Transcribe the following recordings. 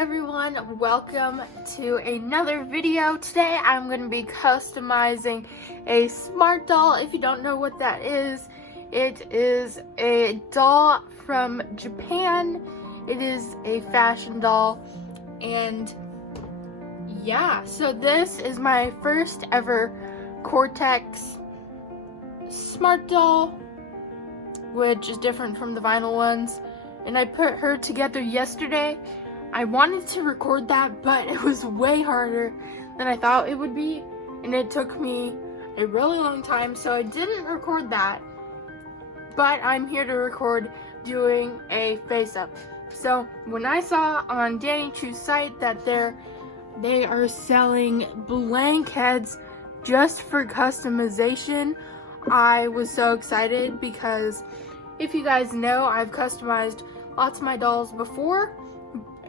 everyone, welcome to another video. Today I'm going to be customizing a smart doll. If you don't know what that is, it is a doll from Japan. It is a fashion doll, and yeah, so this is my first ever Cortex smart doll, which is different from the vinyl ones, and I put her together yesterday. I wanted to record that, but it was way harder than I thought it would be, and it took me a really long time, so I didn't record that. But I'm here to record doing a face-up. So when I saw on Danny Chu's site that they are selling blank heads just for customization, I was so excited because if you guys know, I've customized lots of my dolls before,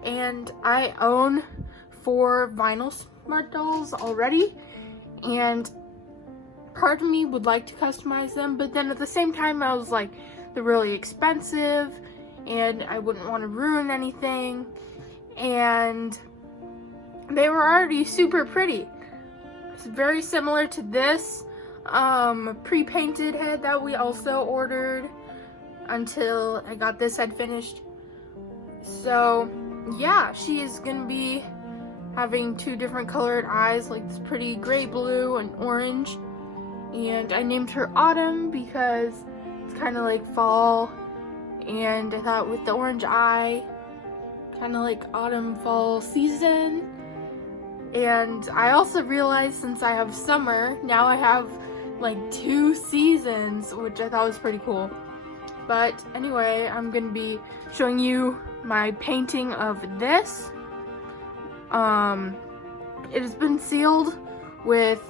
and I own 4 vinyl smart dolls already, and part of me would like to customize them, but then at the same time I was like, they're really expensive and I wouldn't want to ruin anything, and they were already super pretty. It's very similar to this pre-painted head that we also ordered until I got this head finished. So yeah, she is gonna be having 2 different colored eyes, like this pretty gray blue and orange, and I named her Autumn because it's kind of like fall, and I thought with the orange eye, kind of like autumn fall season. And I also realized since I have summer, now I have like 2 seasons, which I thought was pretty cool. But anyway, I'm gonna be showing you my painting of this. It has been sealed with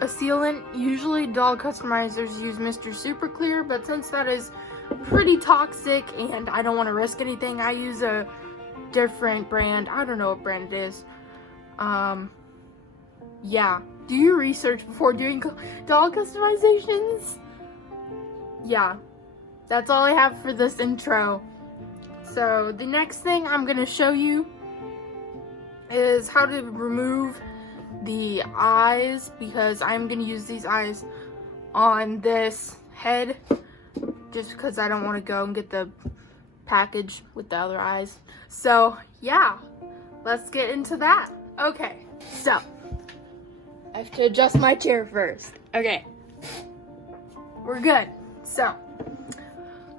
a sealant. Usually doll customizers use Mr. Super Clear, but since that is pretty toxic and I don't want to risk anything, I use a different brand. I don't know what brand it is. Yeah, do your research before doing doll customizations. Yeah, that's all I have for this intro. So the next thing I'm gonna show you is how to remove the eyes, because I'm gonna use these eyes on this head just because I don't want to go and get the package with the other eyes. So yeah, let's get into that. Okay, so I have to adjust my chair first. Okay, we're good. So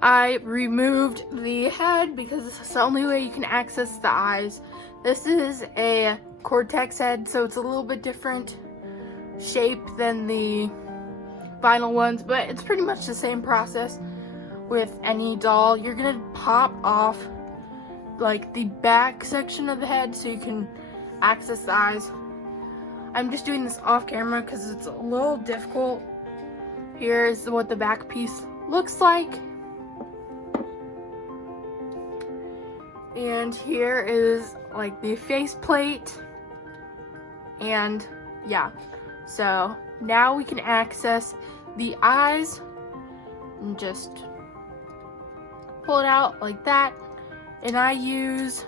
I removed the head because this is the only way you can access the eyes. This is a Cortex head, so it's a little bit different shape than the vinyl ones, but it's pretty much the same process with any doll. You're gonna pop off like the back section of the head so you can access the eyes. I'm just doing this off camera because it's a little difficult. Here's what the back piece looks like. And here is like the face plate. And yeah, so now we can access the eyes and just pull it out like that. And I use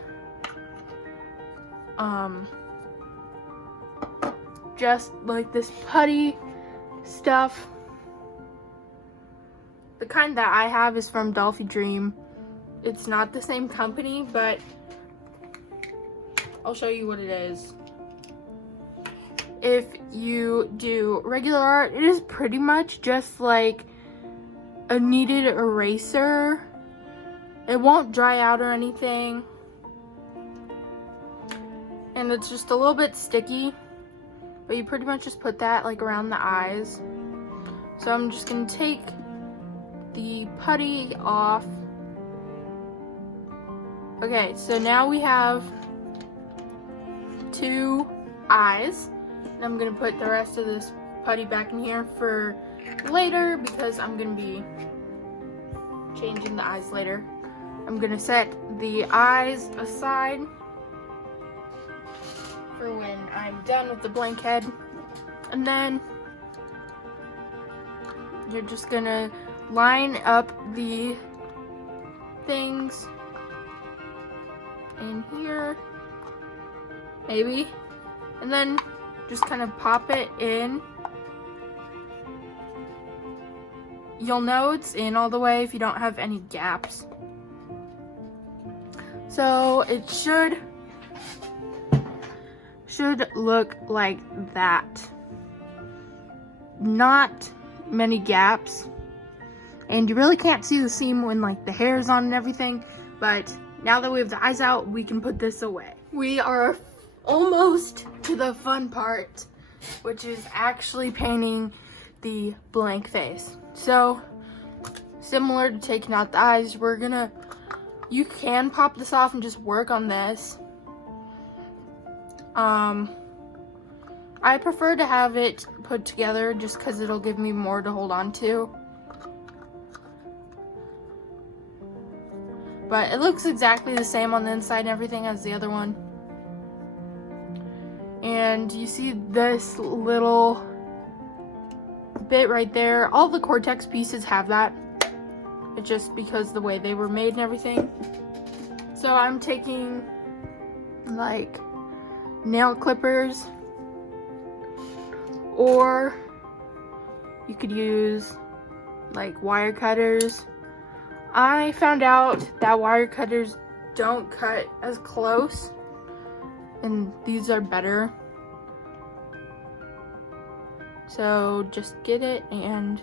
just like this putty stuff. The kind that I have is from Dolphy Dream. It's not the same company, but I'll show you what it is. If you do regular art, it is pretty much just like a kneaded eraser. It won't dry out or anything. And it's just a little bit sticky, but you pretty much just put that like around the eyes. So I'm just gonna take the putty off. Okay, so now we have 2 eyes. And I'm gonna put the rest of this putty back in here for later because I'm gonna be changing the eyes later. I'm gonna set the eyes aside for when I'm done with the blank head. And then you're just gonna line up the things in here maybe. And then just kind of pop it in. You'll know it's in all the way if you don't have any gaps. So it should look like that. Not many gaps. And you really can't see the seam when like the hair's on and everything, but now that we have the eyes out, we can put this away. We are almost to the fun part, which is actually painting the blank face. So, similar to taking out the eyes, you can pop this off and just work on this. I prefer to have it put together just because it'll give me more to hold on to. But it looks exactly the same on the inside and everything as the other one. And you see this little bit right there. All the Cortex pieces have that. It's just because the way they were made and everything. So I'm taking like nail clippers, or you could use like wire cutters. I found out that wire cutters don't cut as close, and these are better. So just get it and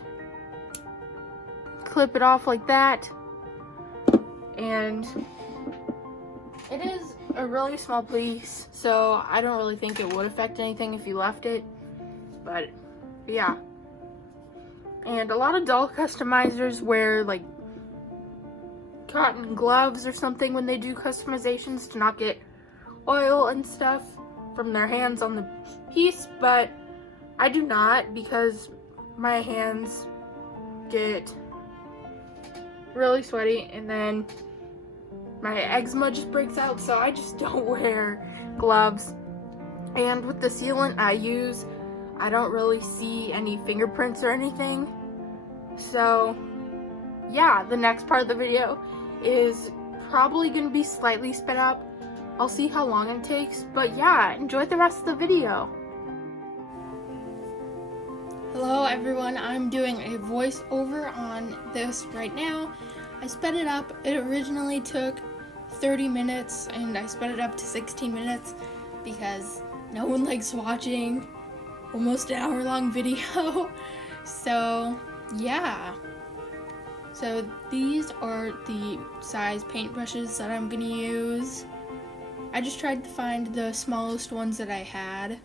clip it off like that. And it is a really small piece, so I don't really think it would affect anything if you left it. But yeah. And a lot of doll customizers wear like cotton gloves or something when they do customizations to not get oil and stuff from their hands on the piece, but I do not, because my hands get really sweaty and then my eczema just breaks out, so I just don't wear gloves. And with the sealant I use, I don't really see any fingerprints or anything. So yeah, the next part of the video is probably going to be slightly sped up. I'll see how long it takes, but yeah, enjoy the rest of the video. Hello everyone, I'm doing a voiceover on this right now. I sped it up. It originally took 30 minutes and I sped it up to 16 minutes because no one likes watching almost an hour-long video. So yeah. So these are the size paintbrushes that I'm gonna use. I just tried to find the smallest ones that I had.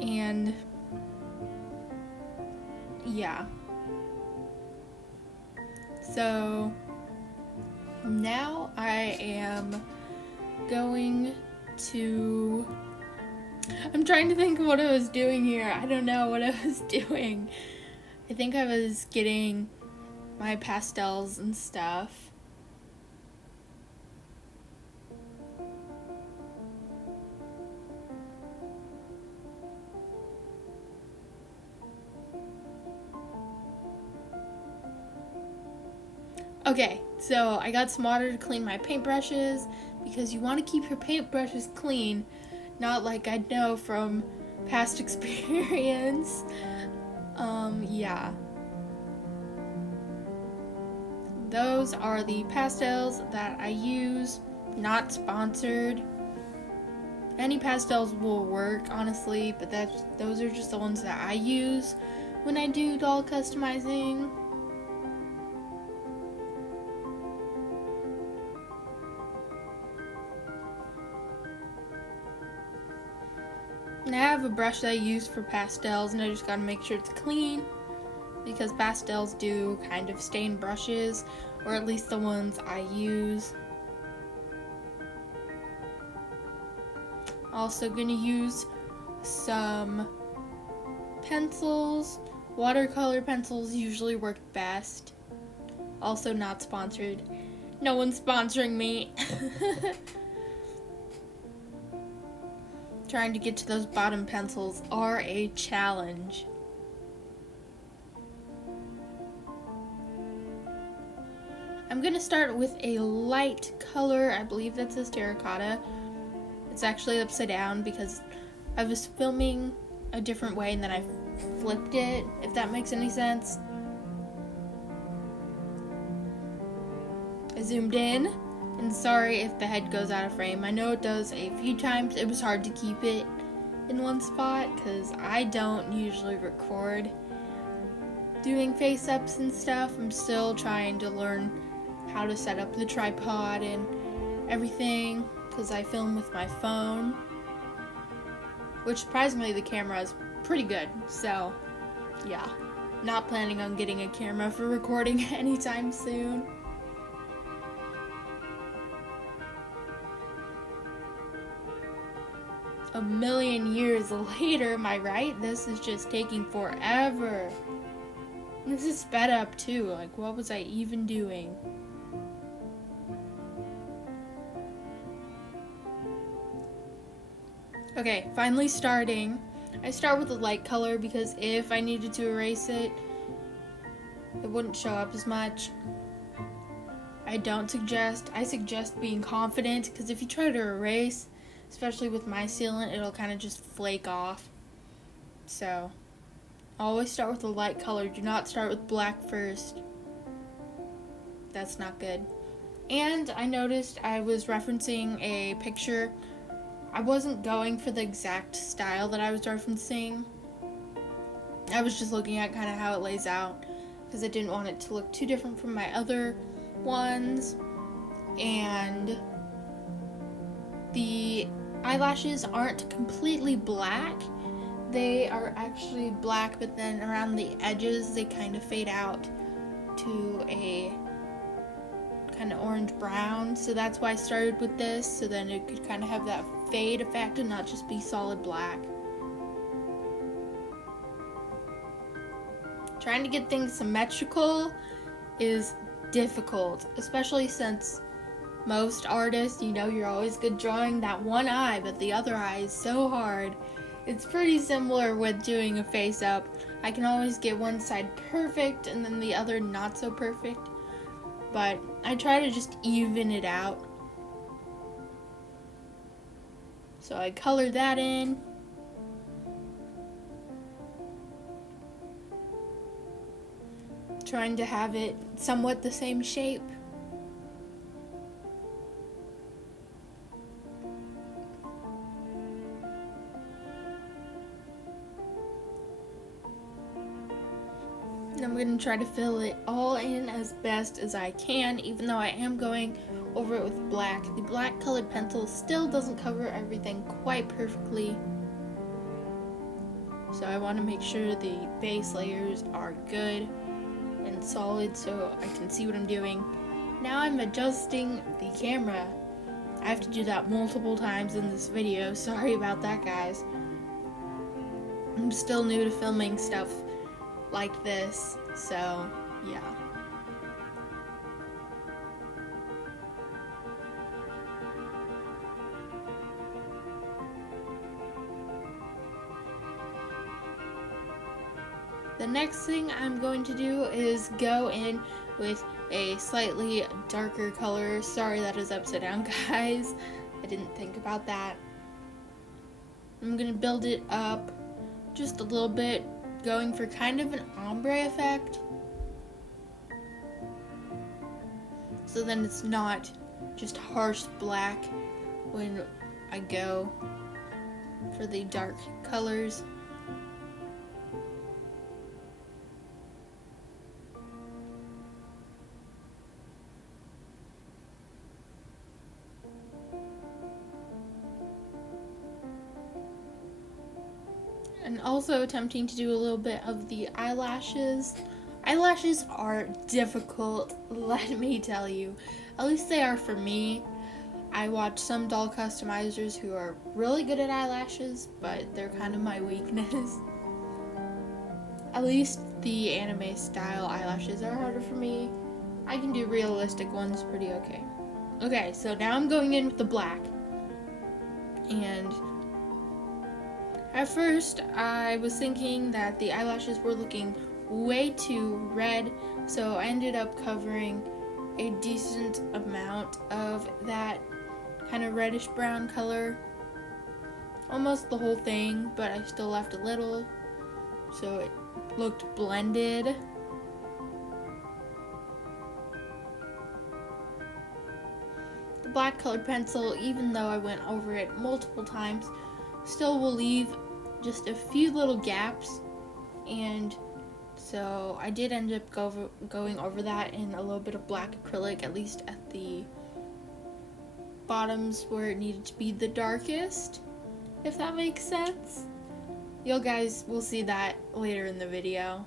And yeah. So now I am going to... I'm trying to think of what I was doing here. I don't know what I was doing. I think I was getting my pastels and stuff. Okay, so I got some water to clean my paintbrushes because you want to keep your paintbrushes clean, not like I know from past experience. Yeah. Those are the pastels that I use, not sponsored. Any pastels will work, honestly, but those are just the ones that I use when I do doll customizing. And I have a brush that I use for pastels, and I just gotta make sure it's clean, because pastels do kind of stain brushes, or at least the ones I use. Also gonna use some pencils. Watercolor pencils usually work best. Also not sponsored. No one's sponsoring me. Trying to get to those bottom pencils are a challenge. I'm gonna start with a light color. I believe that says terracotta. It's actually upside down because I was filming a different way and then I flipped it, if that makes any sense. I zoomed in, and sorry if the head goes out of frame. I know it does a few times. It was hard to keep it in one spot because I don't usually record doing face-ups and stuff. I'm still trying to learn how to set up the tripod and everything because I film with my phone, which surprisingly the camera is pretty good. So yeah, not planning on getting a camera for recording anytime soon. A million years later, am I right? This is just taking forever. This is sped up too. Like, what was I even doing? Okay, finally starting. I start with a light color because if I needed to erase it, it wouldn't show up as much. I suggest being confident because if you try to erase, especially with my sealant, it'll kind of just flake off. So, always start with a light color. Do not start with black first. That's not good. And I noticed I was referencing a picture. I wasn't going for the exact style that I was referencing. I was just looking at kind of how it lays out because I didn't want it to look too different from my other ones. And the eyelashes aren't completely black. They are actually black, but then around the edges they kind of fade out to a kind of orange brown. So that's why I started with this, so then it could kind of have that fade effect and not just be solid black. Trying to get things symmetrical is difficult, especially since most artists, you're always good drawing that one eye, but the other eye is so hard. It's pretty similar with doing a face up. I can always get one side perfect and then the other not so perfect, but I try to just even it out. So I color that in. Trying to have it somewhat the same shape. And I'm going to try to fill it all in as best as I can, even though I am going over it with black. The black colored pencil still doesn't cover everything quite perfectly. So I want to make sure the base layers are good and solid so I can see what I'm doing. Now I'm adjusting the camera. I have to do that multiple times in this video. Sorry about that, guys. I'm still new to filming stuff like this, so yeah. The next thing I'm going to do is go in with a slightly darker color. Sorry that is upside down, guys. I didn't think about that. I'm going to build it up just a little bit, going for kind of an ombre effect. So then it's not just harsh black when I go for the dark colors. And also attempting to do a little bit of the eyelashes. Eyelashes are difficult, let me tell you. At least they are for me. I watch some doll customizers who are really good at eyelashes, but they're kind of my weakness. At least the anime style eyelashes are harder for me. I can do realistic ones pretty okay. Okay, so now I'm going in with the black. And at first, I was thinking that the eyelashes were looking way too red, so I ended up covering a decent amount of that kind of reddish brown color almost the whole thing, but I still left a little so it looked blended. The black colored pencil, even though I went over it multiple times, still will leave just a few little gaps, and so I did end up going over that in a little bit of black acrylic, at least at the bottoms where it needed to be the darkest, if that makes sense. You guys will see that later in the video.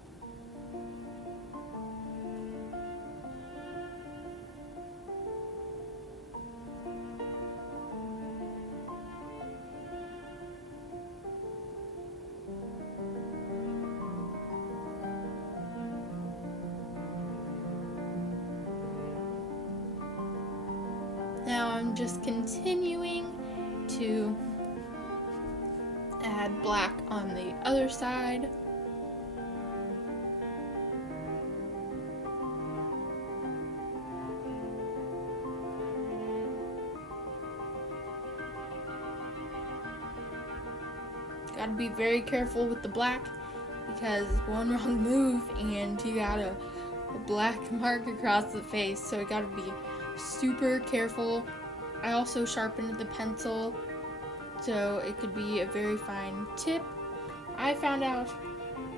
Now I'm just continuing to add black on the other side. Gotta be very careful with the black, because one wrong move and you got a black mark across the face, so you gotta be super careful. I also sharpened the pencil so it could be a very fine tip. I found out,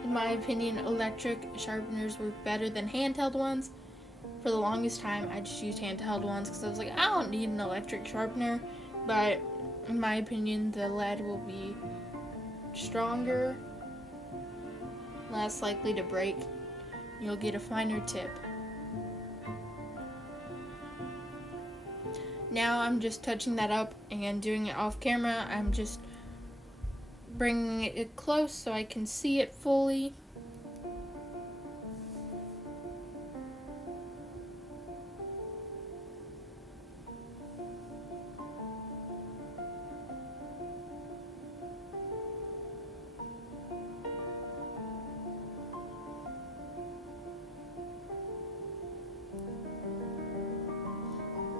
in my opinion, electric sharpeners were better than handheld ones. For the longest time, I just used handheld ones because I was like, I don't need an electric sharpener. But in my opinion, the lead will be stronger, less likely to break. You'll get a finer tip. Now I'm just touching that up and doing it off camera. I'm just bringing it close so I can see it fully.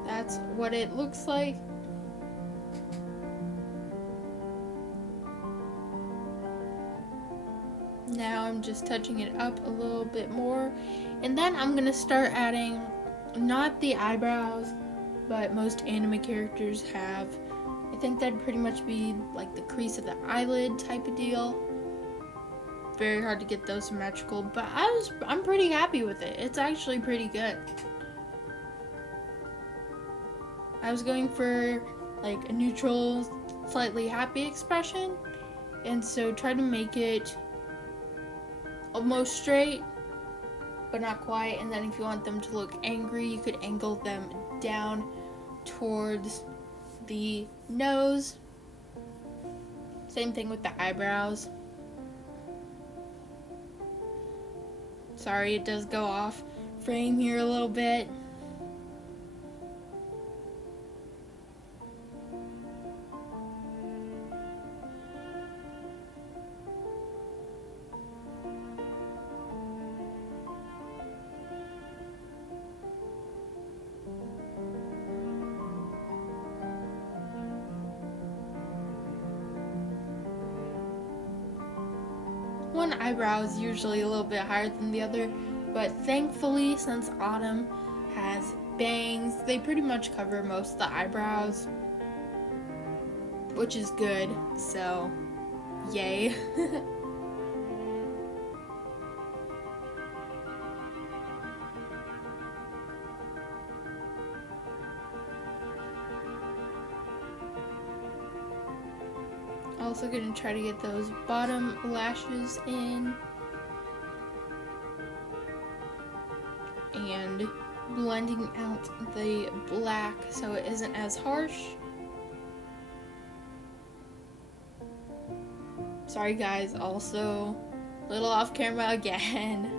That's what it looks like. Now I'm just touching it up a little bit more, and then I'm gonna start adding not the eyebrows, but most anime characters have. I think that'd pretty much be like the crease of the eyelid type of deal. Very hard to get those symmetrical, but I'm pretty happy with it. It's actually pretty good. I was going for like a neutral, slightly happy expression, and so try to make it almost straight, but not quite. And then if you want them to look angry, you could angle them down towards the nose. Same thing with the eyebrows. Sorry, it does go off frame here a little bit. One eyebrow is usually a little bit higher than the other, but thankfully, since Autumn has bangs, they pretty much cover most of the eyebrows, which is good, so yay. Also gonna try to get those bottom lashes in and blending out the black so it isn't as harsh. Sorry guys, also a little off camera again.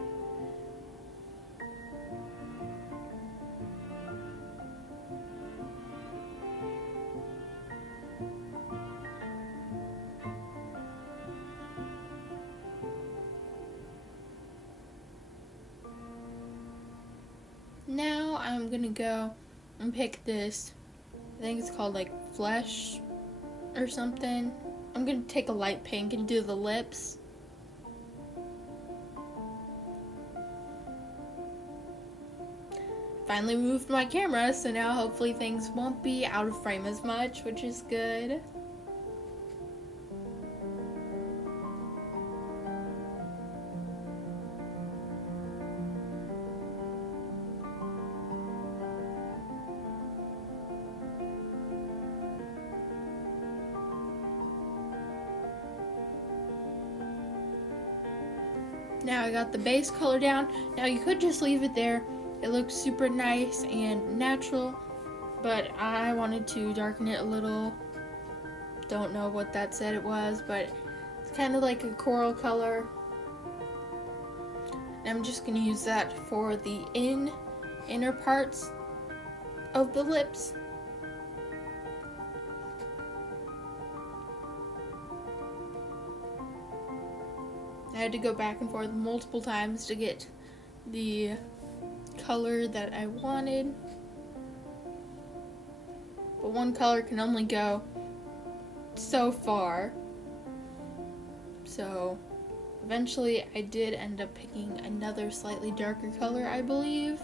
Now I'm gonna go and pick this, I think it's called like flesh or something. I'm gonna take a light pink and do the lips. Finally moved my camera, so now hopefully things won't be out of frame as much, which is good. Now I got the base color down. Now you could just leave it there. It looks super nice and natural, but I wanted to darken it a little. Don't know what that said it was, but it's kind of like a coral color. And I'm just going to use that for the inner parts of the lips. I had to go back and forth multiple times to get the color that I wanted. But one color can only go so far. So eventually I did end up picking another slightly darker color, I believe.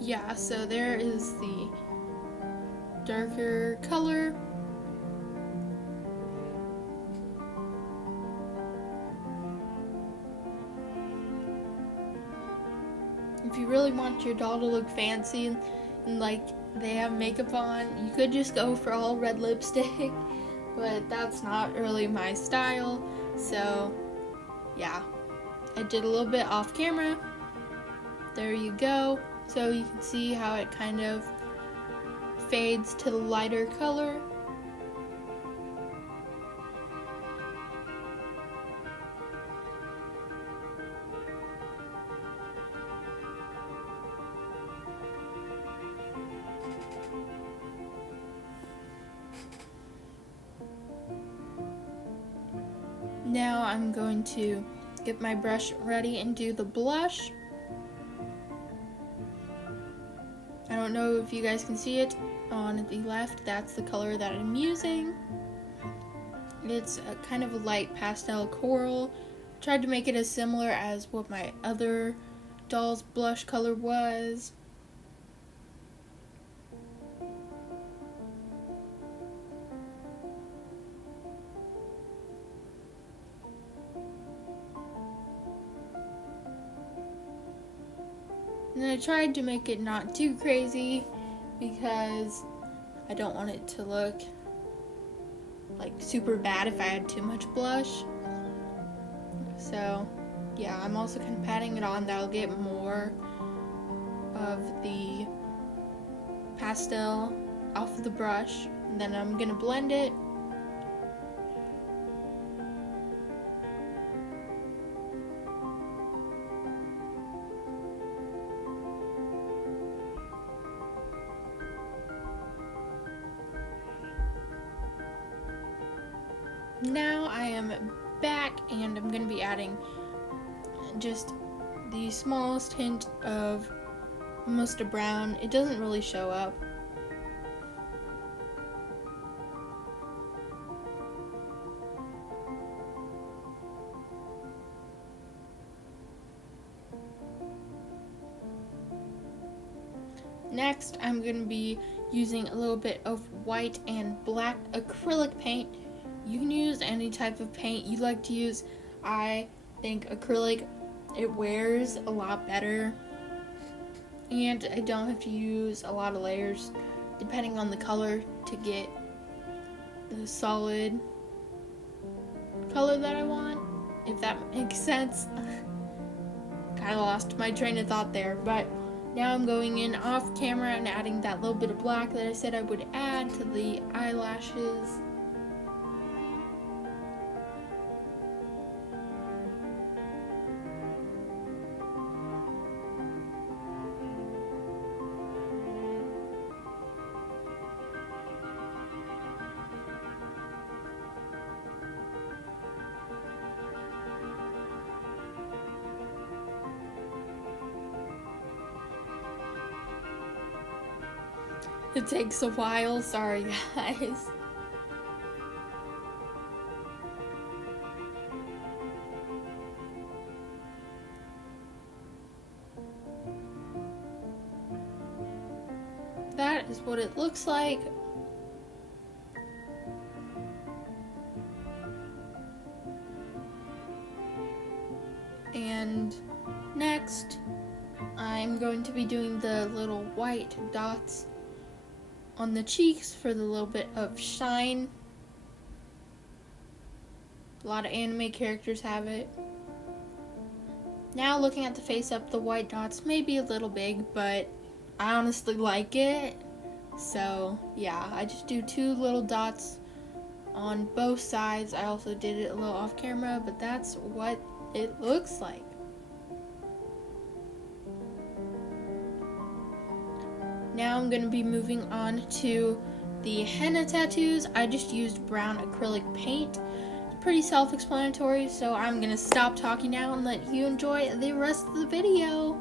Yeah, so there is the darker color. If you really want your doll to look fancy and like they have makeup on, you could just go for all red lipstick, but that's not really my style. So yeah, I did a little bit off camera. There you go. So you can see how it kind of fades to the lighter color. Now I'm going to get my brush ready and do the blush. I don't know if you guys can see it on the left. That's the color that I'm using. It's a kind of a light pastel coral. Tried to make it as similar as what my other doll's blush color was. And I tried to make it not too crazy because I don't want it to look like super bad if I had too much blush. So yeah, I'm also kind of patting it on. That'll get more of the pastel off of the brush. And then I'm gonna blend it. Now I am back and I'm going to be adding just the smallest hint of almost a brown. It doesn't really show up. Next, I'm going to be using a little bit of white and black acrylic paint. You can use any type of paint you like to use. I think acrylic, it wears a lot better. And I don't have to use a lot of layers depending on the color to get the solid color that I want, if that makes sense. Kind of lost my train of thought there, but now I'm going in off camera and adding that little bit of black that I said I would add to the eyelashes. It takes a while, sorry guys. That is what it looks like. And next, I'm going to be doing the little white dots on the cheeks for the little bit of shine. A lot of anime characters have it. Now looking at the face up, the white dots may be a little big, but I honestly like it. So yeah, I just do 2 little dots on both sides. I also did it a little off camera, but that's what it looks like. Now I'm going to be moving on to the henna tattoos. I just used brown acrylic paint. It's pretty self-explanatory, so I'm going to stop talking now and let you enjoy the rest of the video.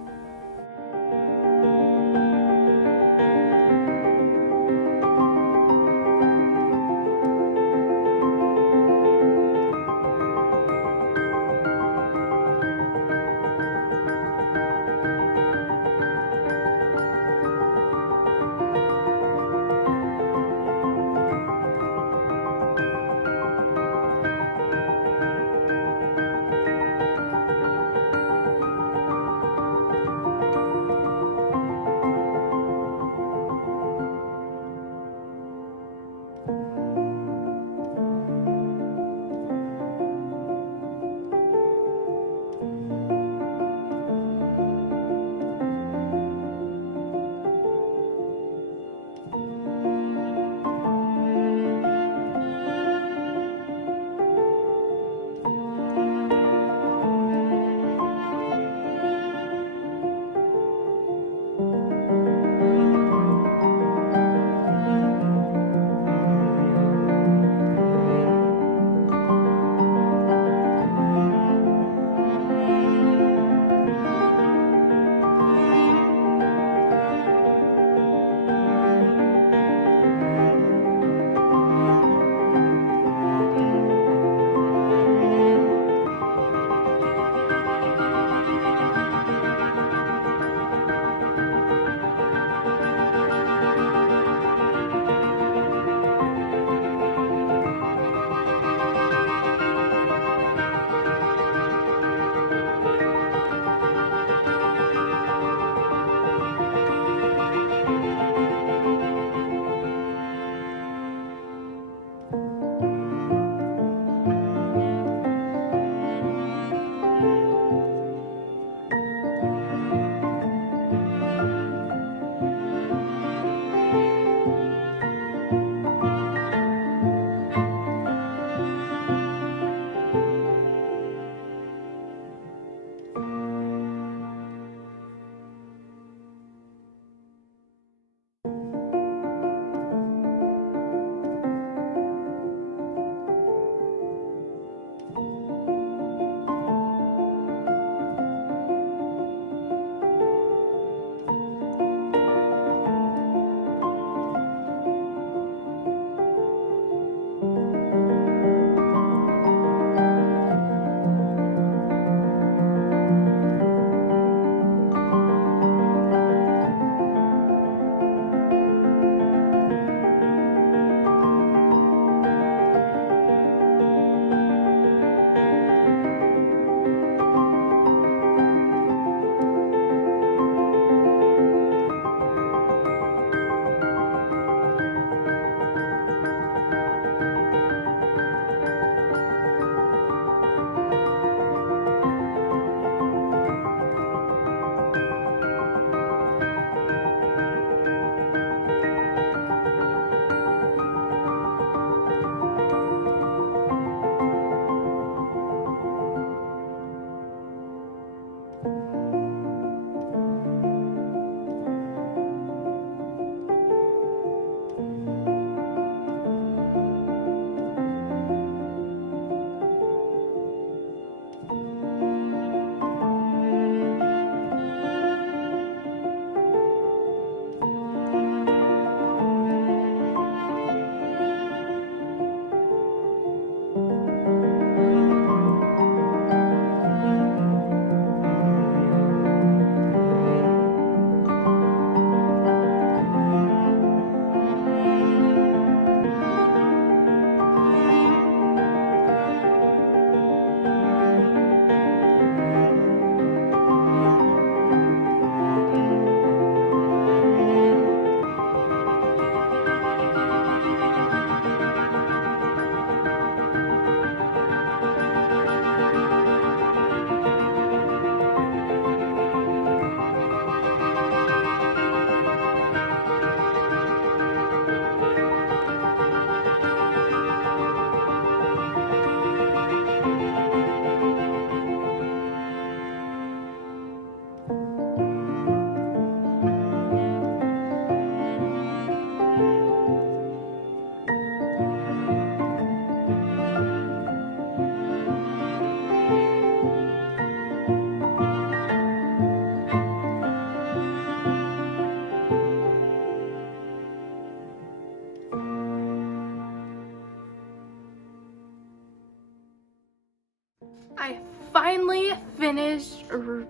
I finally finished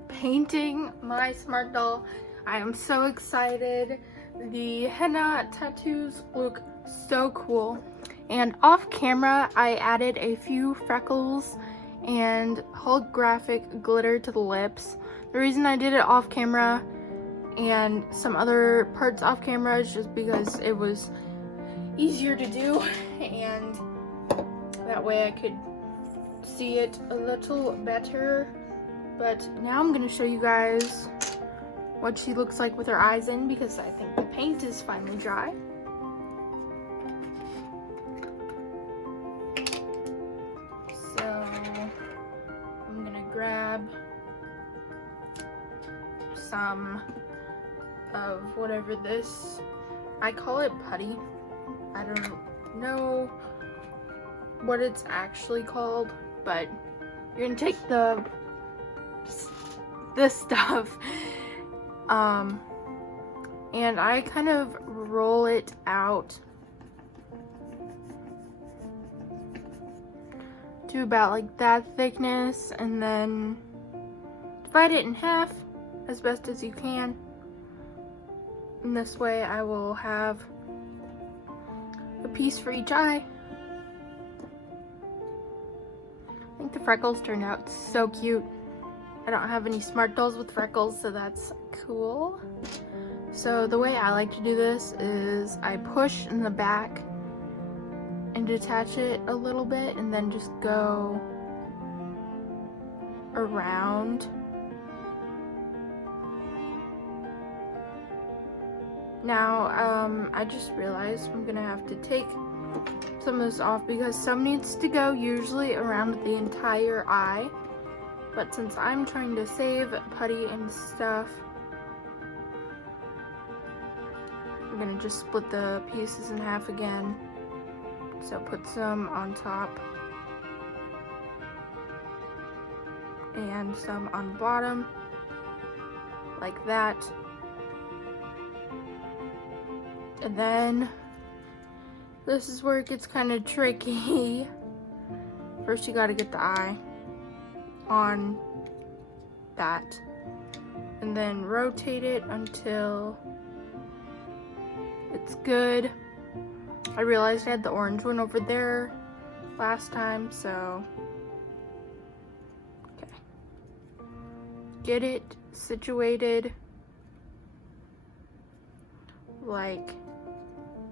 painting my smart doll. I am so excited. The henna tattoos look so cool. And off camera, I added a few freckles and holographic glitter to the lips. The reason I did it off camera and some other parts off camera is just because it was easier to do, and that way I could see it a little better. But now I'm gonna show you guys what she looks like with her eyes in, because I think the paint is finally dry. So I'm gonna grab some of whatever this, I call it putty. I don't know what it's actually called, but you're gonna take this stuff and I kind of roll it out to about like that thickness, and then divide it in half as best as you can. And this way I will have a piece for each eye. I think the freckles turned out so cute. I don't have any smart dolls with freckles, so that's cool. So the way I like to do this is I push in the back and detach it a little bit, and then just go around. Now, I just realized I'm gonna have to take some of this off because some needs to go usually around the entire eye. But since I'm trying to save putty and stuff, I'm gonna just split the pieces in half again. So put some on top and some on bottom, like that. And then this is where it gets kind of tricky. First you gotta get the eye on that, and then rotate it until it's good. I realized I had the orange one over there last time, so okay. Get it situated like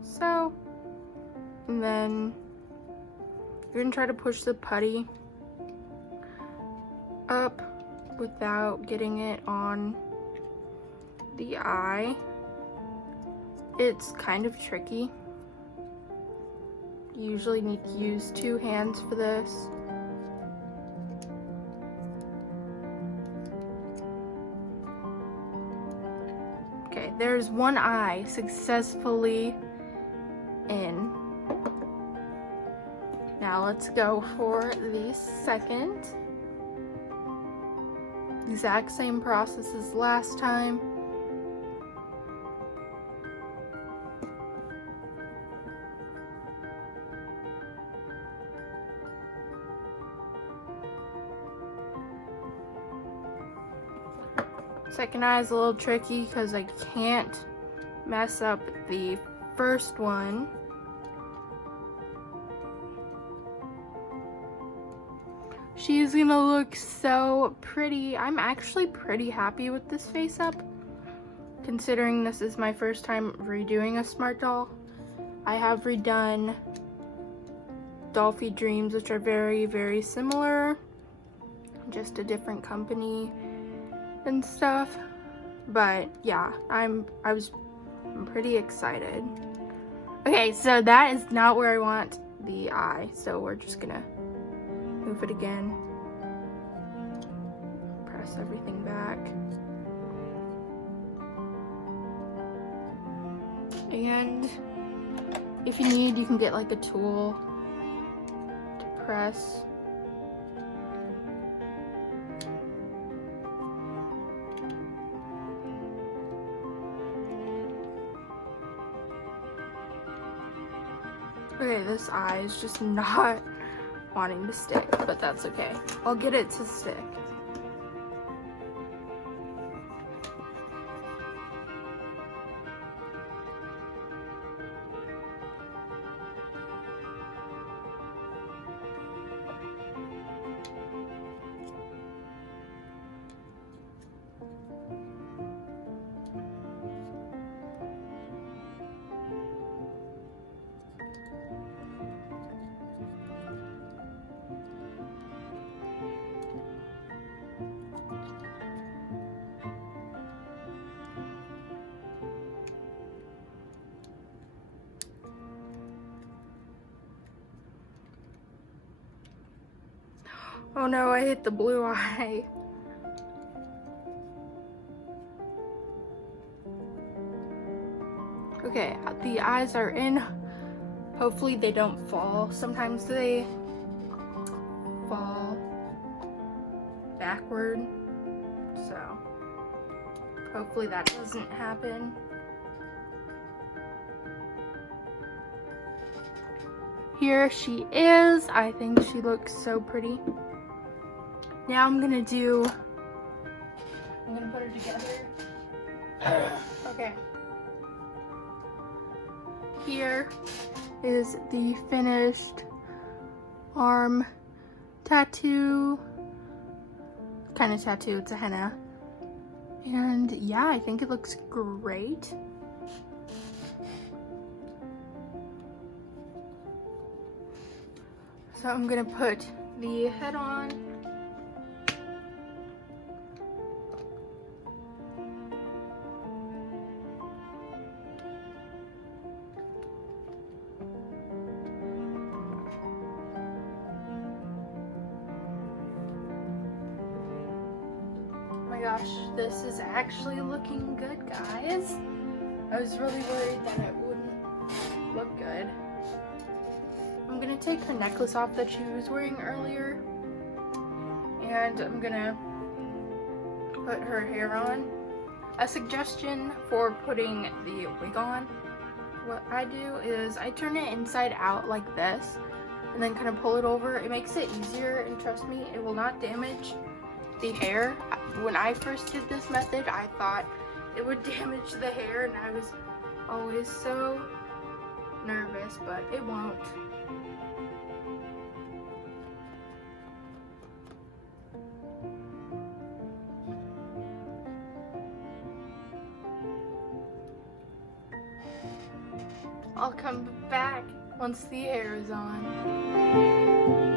so, and then you're gonna try to push the putty up without getting it on the eye. It's kind of tricky. You usually need to use 2 hands for this. Okay, there's one eye successfully in. Now let's go for the second. Exact same process as last time. Second eye is a little tricky because I can't mess up the first one. She's gonna look so pretty. I'm actually pretty happy with this face up, considering this is my first time redoing a smart doll. I have redone Dolphy Dreams, which are very, very similar, just a different company and stuff. But yeah, I'm pretty excited. Okay, so that is not where I want the eye, so we're just gonna move it again, press everything back, and if you need, you can get like a tool to press. Okay, this eye is just not wanting to stick, but that's okay. I'll get it to stick. Oh no, I hit the blue eye. Okay, the eyes are in. Hopefully they don't fall. Sometimes they fall backward. So hopefully that doesn't happen. Here she is. I think she looks so pretty. Now I'm gonna put her together. Okay. Here is the finished arm tattoo. Kind of tattoo, it's a henna. And yeah, I think it looks great. So I'm gonna put the head on. Oh my gosh, this is actually looking good, guys. I was really worried that it wouldn't look good. I'm gonna take her necklace off that she was wearing earlier, and I'm gonna put her hair on. A suggestion for putting the wig on, what I do is I turn it inside out like this and then kind of pull it over. It makes it easier, and trust me, it will not damage the hair. When I first did this method, I thought it would damage the hair, and I was always so nervous, but it won't. I'll come back once the hair is on.